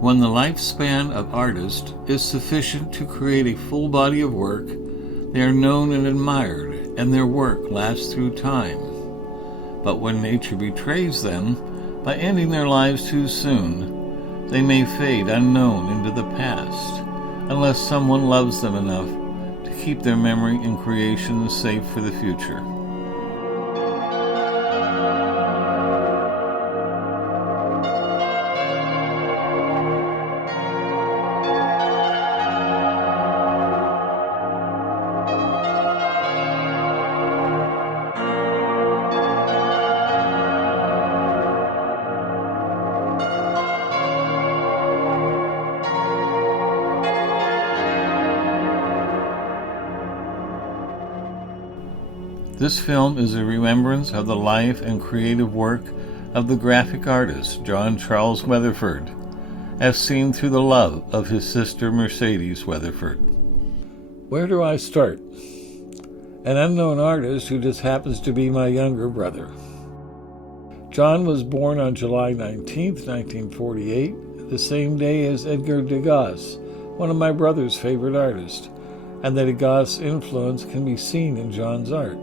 When the lifespan of artists is sufficient to create a full body of work, they are known and admired, and their work lasts through time. But when nature betrays them by ending their lives too soon, they may fade unknown into the past, unless someone loves them enough to keep their memory and creation safe for the future. This film is a remembrance of the life and creative work of the graphic artist John Charles Weatherford, as seen through the love of his sister Mercedes Weatherford. Where do I start? An unknown artist who just happens to be my younger brother. John was born on July 19, 1948, the same day as Edgar Degas, one of my brother's favorite artists, and the Degas' influence can be seen in John's art.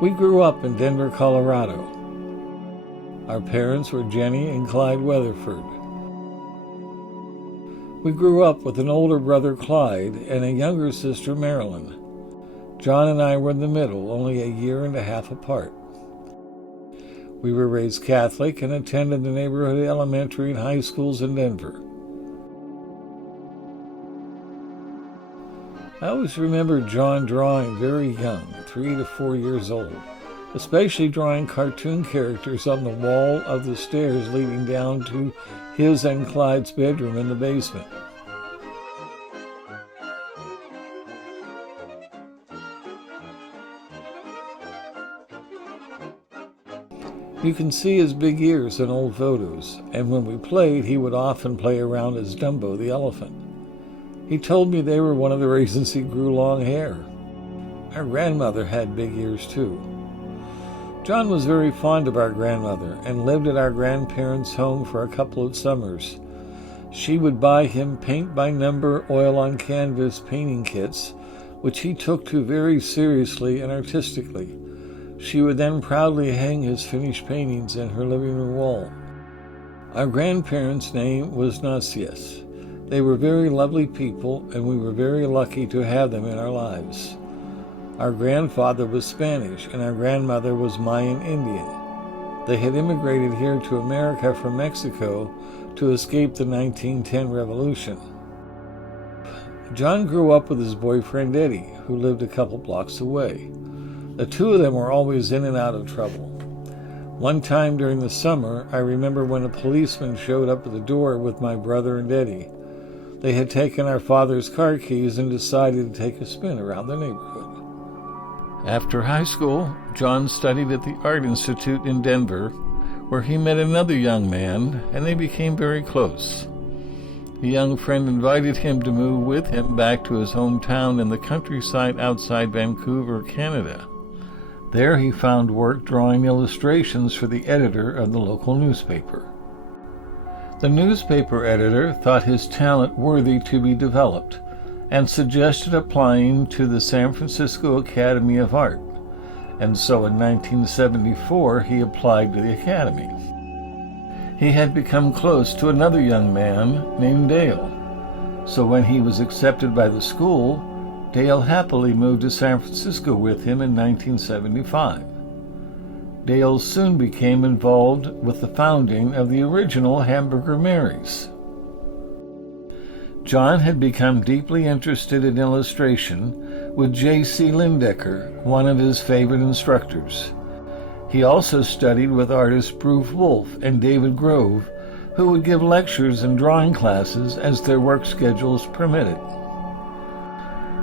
We grew up in Denver, Colorado. Our parents were Jenny and Clyde Weatherford. We grew up with an older brother, Clyde, and a younger sister, Marilyn. John and I were in the middle, only a year and a half apart. We were raised Catholic and attended the neighborhood elementary and high schools in Denver. I always remember John drawing very young, 3 to 4 years old, especially drawing cartoon characters on the wall of the stairs leading down to his and Clyde's bedroom in the basement. You can see his big ears in old photos, and when we played, he would often play around as Dumbo the elephant. He told me they were one of the reasons he grew long hair. Our grandmother had big ears too. John was very fond of our grandmother and lived at our grandparents' home for a couple of summers. She would buy him paint-by-number, oil-on-canvas painting kits, which he took to very seriously and artistically. She would then proudly hang his finished paintings in her living room wall. Our grandparents' name was Nacias. They were very lovely people, and we were very lucky to have them in our lives. Our grandfather was Spanish, and our grandmother was Mayan Indian. They had immigrated here to America from Mexico to escape the 1910 revolution. John grew up with his boyfriend Eddie, who lived a couple blocks away. The two of them were always in and out of trouble. One time during the summer, I remember when a policeman showed up at the door with my brother and Eddie. They had taken our father's car keys and decided to take a spin around the neighborhood. After high school, John studied at the Art Institute in Denver, where he met another young man, and they became very close. The young friend invited him to move with him back to his hometown in the countryside outside Vancouver, Canada. There he found work drawing illustrations for the editor of the local newspaper. The newspaper editor thought his talent worthy to be developed and suggested applying to the San Francisco Academy of Art, and so in 1974 he applied to the Academy. He had become close to another young man named Dale, so when he was accepted by the school, Dale happily moved to San Francisco with him in 1975. Dale soon became involved with the founding of the original Hamburger Mary's. John had become deeply interested in illustration with J.C. Lindecker, one of his favorite instructors. He also studied with artists Bruce Wolfe and David Grove, who would give lectures and drawing classes as their work schedules permitted.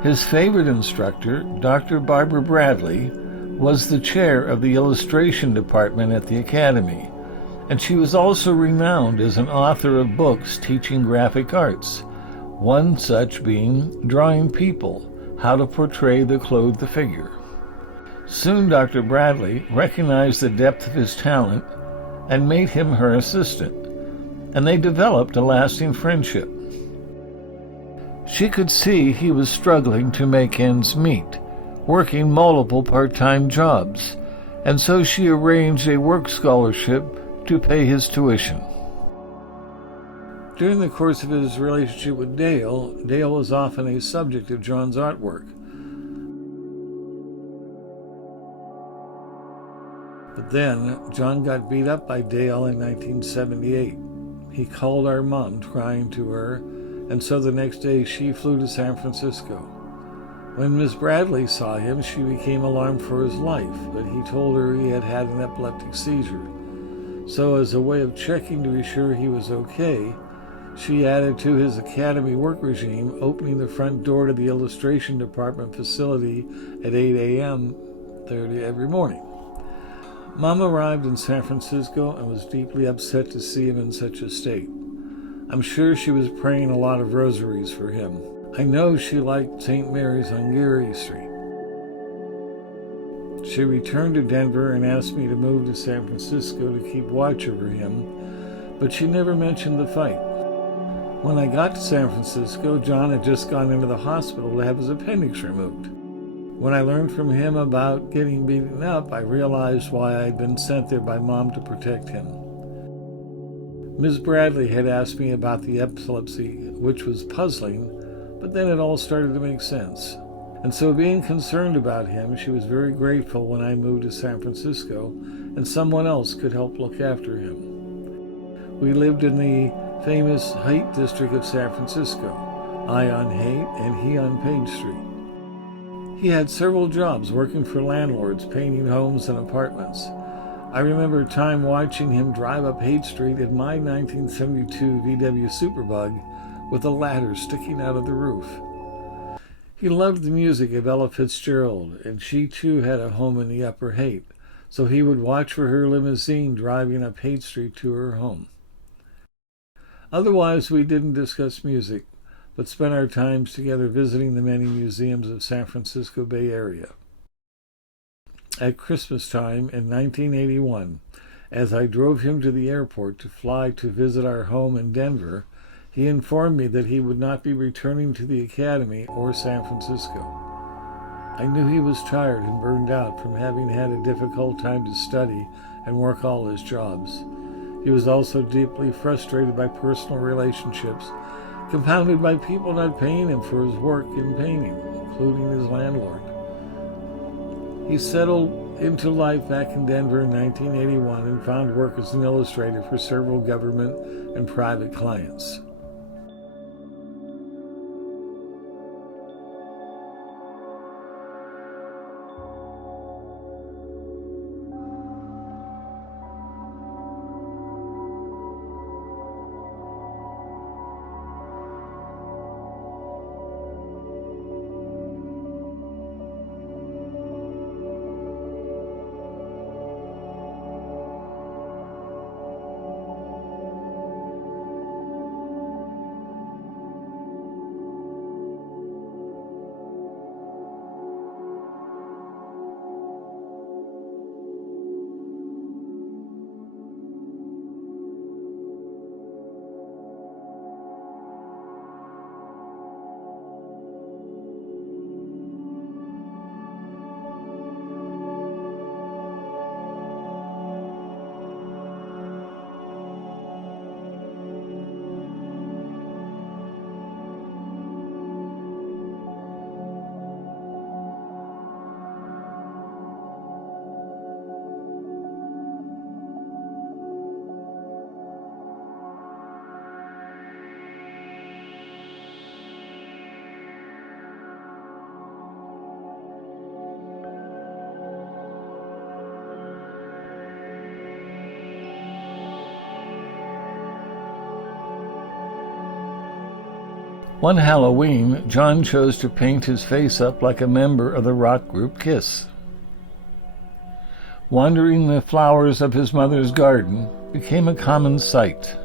His favorite instructor, Dr. Barbara Bradley, was the chair of the illustration department at the Academy, and she was also renowned as an author of books teaching graphic arts, one such being Drawing People, How to Portray the Clothed Figure. Soon Dr. Bradley recognized the depth of his talent and made him her assistant, and they developed a lasting friendship. She could see he was struggling to make ends meet, working multiple part-time jobs, and so she arranged a work scholarship to pay his tuition. During the course of his relationship with Dale was often a subject of John's artwork. But then, John got beat up by Dale in 1978. He called our mom, crying to her, and so the next day she flew to San Francisco. When Miss Bradley saw him, she became alarmed for his life, but he told her he had had an epileptic seizure. So as a way of checking to be sure he was okay, she added to his academy work regime, opening the front door to the illustration department facility at 8 a.m. every morning. Mom arrived in San Francisco and was deeply upset to see him in such a state. I'm sure she was praying a lot of rosaries for him. I know she liked St. Mary's on Geary Street. She returned to Denver and asked me to move to San Francisco to keep watch over him, but she never mentioned the fight. When I got to San Francisco, John had just gone into the hospital to have his appendix removed. When I learned from him about getting beaten up, I realized why I had been sent there by Mom to protect him. Ms. Bradley had asked me about the epilepsy, which was puzzling, but then it all started to make sense. And so being concerned about him, she was very grateful when I moved to San Francisco and someone else could help look after him. We lived in the famous Haight district of San Francisco, I on Haight and he on Page Street. He had several jobs working for landlords, painting homes and apartments. I remember a time watching him drive up Haight Street in my 1972 VW Superbug with a ladder sticking out of the roof. He loved the music of Ella Fitzgerald, and she too had a home in the Upper Haight, so he would watch for her limousine driving up Haight Street to her home. Otherwise, we didn't discuss music, but spent our times together visiting the many museums of San Francisco Bay Area. At Christmas time in 1981, as I drove him to the airport to fly to visit our home in Denver, he informed me that he would not be returning to the academy or San Francisco. I knew he was tired and burned out from having had a difficult time to study and work all his jobs. He was also deeply frustrated by personal relationships, compounded by people not paying him for his work in painting, including his landlord. He settled into life back in Denver in 1981 and found work as an illustrator for several government and private clients. One Halloween, John chose to paint his face up like a member of the rock group Kiss. Wandering the flowers of his mother's garden became a common sight.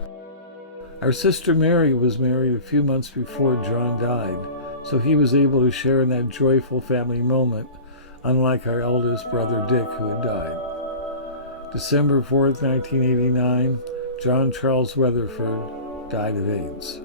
Our sister Mary was married a few months before John died, so he was able to share in that joyful family moment, unlike our eldest brother Dick, who had died. December 4th, 1989, John Charles Weatherford died of AIDS.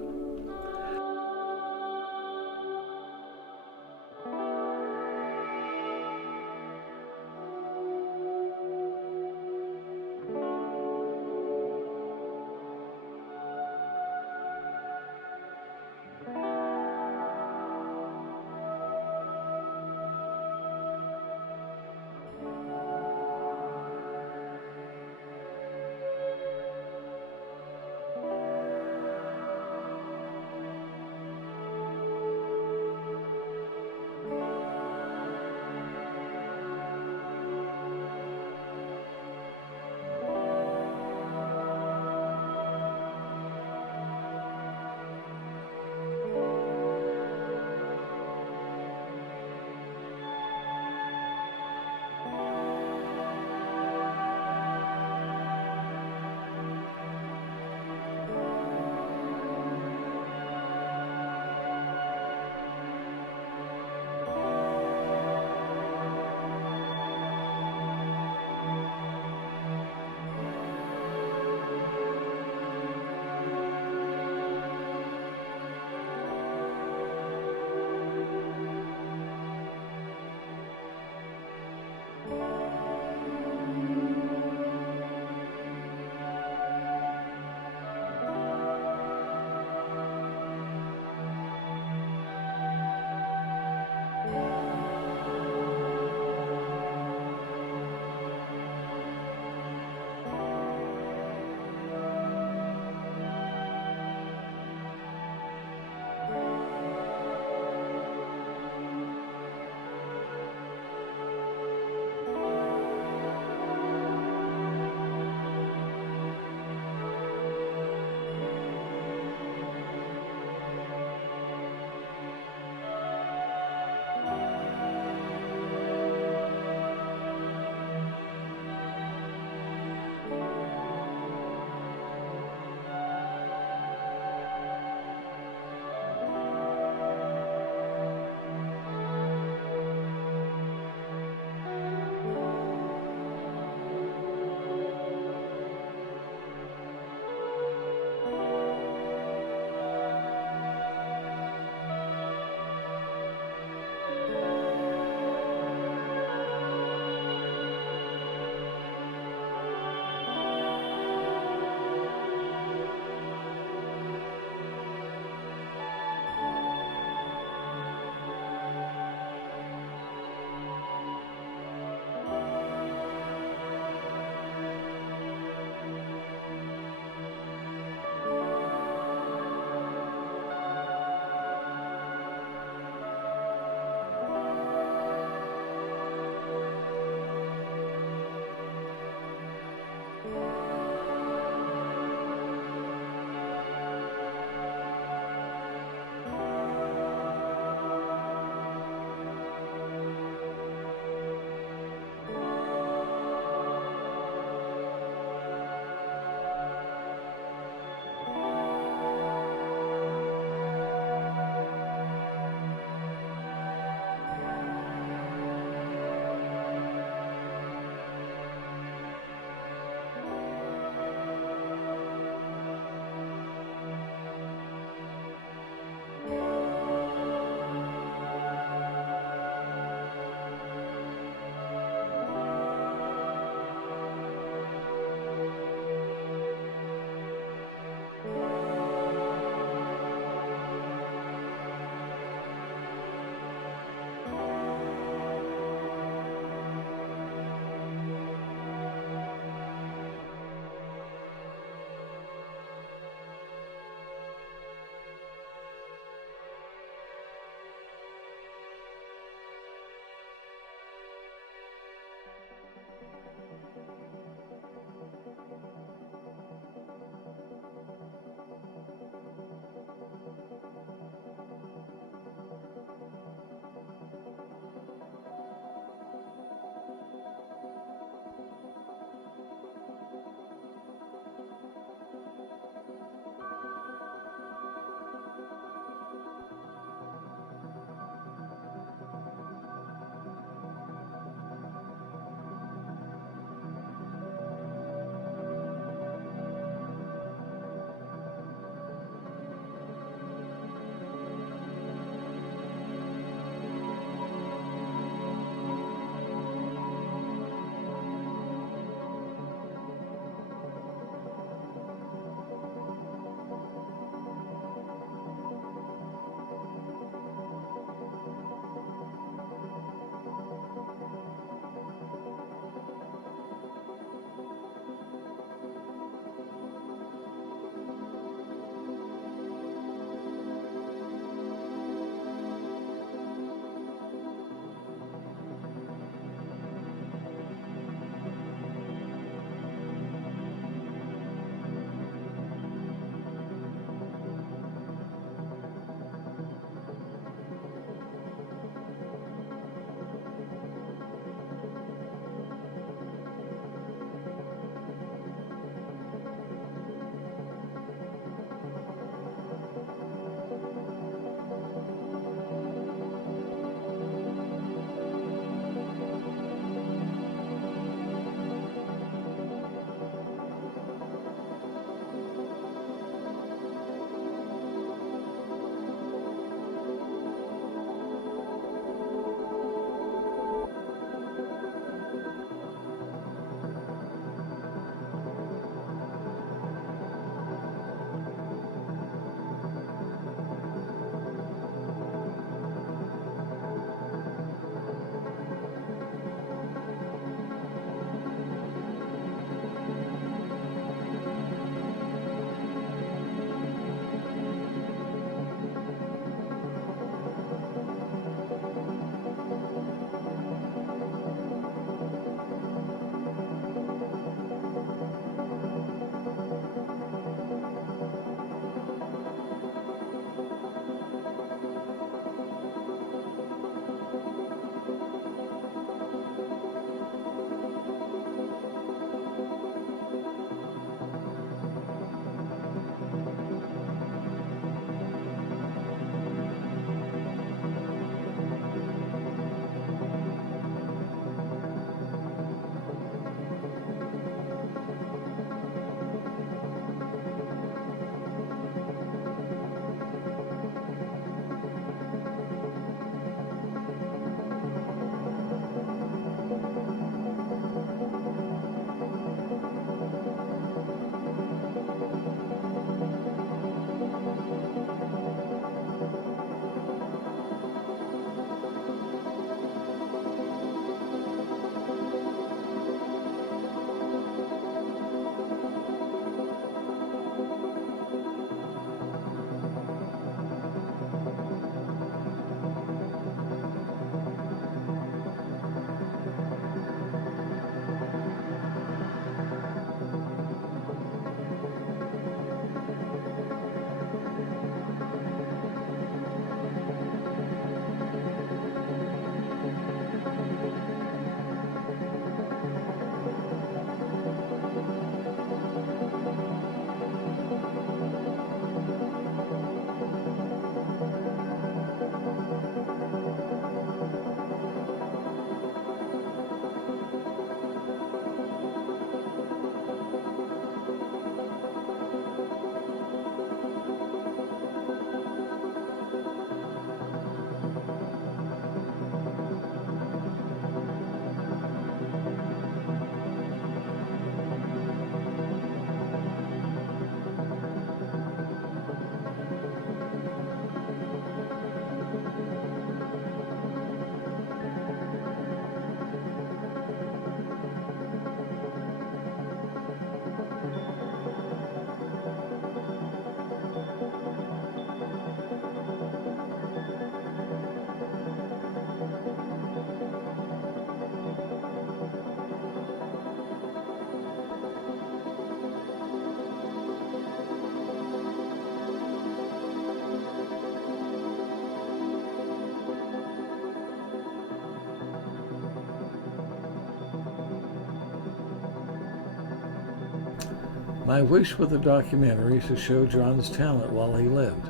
My wish with the documentary is to show John's talent while he lived,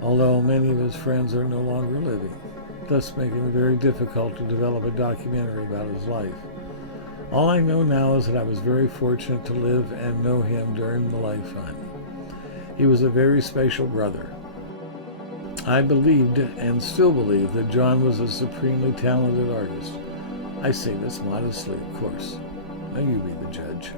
although many of his friends are no longer living, thus making it very difficult to develop a documentary about his life. All I know now is that I was very fortunate to live and know him during the lifetime. He was a very special brother. I believed and still believe that John was a supremely talented artist. I say this modestly, of course. Now you be the judge.